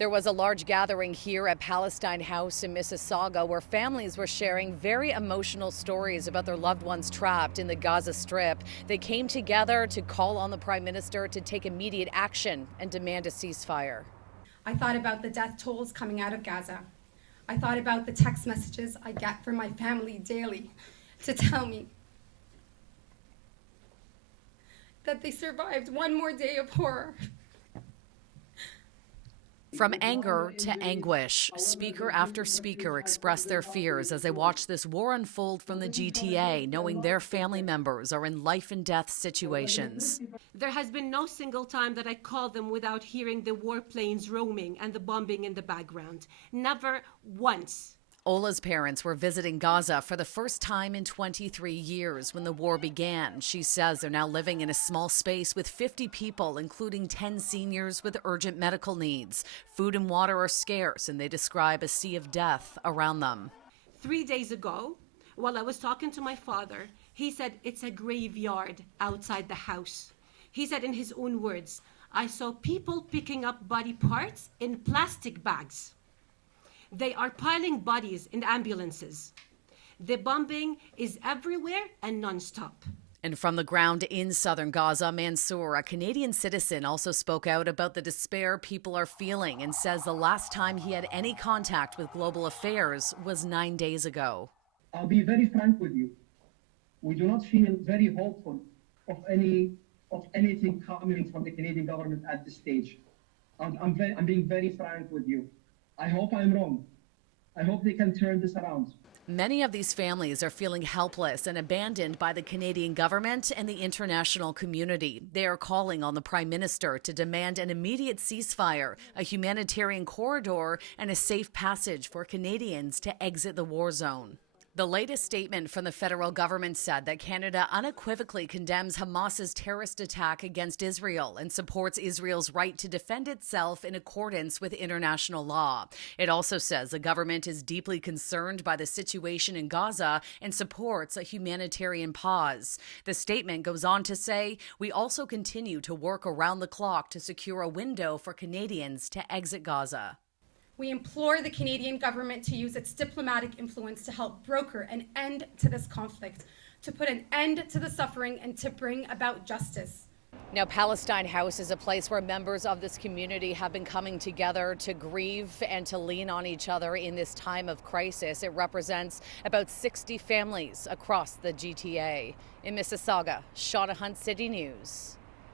There was a large gathering here at Palestine House in Mississauga where families were sharing very emotional stories about their loved ones trapped in the Gaza Strip. They came together to call on the Prime Minister to take immediate action and demand a ceasefire. I thought about the death tolls coming out of Gaza. I thought about the text messages I get from my family daily to tell me that they survived one more day of horror. From anger to anguish, speaker after speaker expressed their fears as they watched this war unfold from the GTA, knowing their family members are in life and death situations. There has been no single time that I called them without hearing the warplanes roaming and the bombing in the background. Never once. Ola's parents were visiting Gaza for the first time in 23 years when the war began. She says they're now living in a small space with 50 people, including 10 seniors with urgent medical needs. Food and water are scarce, and they describe a sea of death around them. 3 days ago, while I was talking to my father, he said it's a graveyard outside the house. He said in his own words, "I saw people picking up body parts in plastic bags. They are piling bodies in ambulances. The bombing is everywhere and nonstop." And from the ground in southern Gaza, Mansour, a Canadian citizen, also spoke out about the despair people are feeling and says the last time he had any contact with Global Affairs was 9 days ago. I'll be very frank with you. We do not feel very hopeful of anything coming from the Canadian government at this stage. I'm being very frank with you. I hope I'm wrong. I hope they can turn this around. Many of these families are feeling helpless and abandoned by the Canadian government and the international community. They are calling on the Prime Minister to demand an immediate ceasefire, a humanitarian corridor, and a safe passage for Canadians to exit the war zone. The latest statement from the federal government said that Canada unequivocally condemns Hamas's terrorist attack against Israel and supports Israel's right to defend itself in accordance with international law. It also says the government is deeply concerned by the situation in Gaza and supports a humanitarian pause. The statement goes on to say, "We also continue to work around the clock to secure a window for Canadians to exit Gaza." We implore the Canadian government to use its diplomatic influence to help broker an end to this conflict, to put an end to the suffering, and to bring about justice. Now, Palestine House is a place where members of this community have been coming together to grieve and to lean on each other in this time of crisis. It represents about 60 families across the GTA. In Mississauga, Shauna Hunt, City News.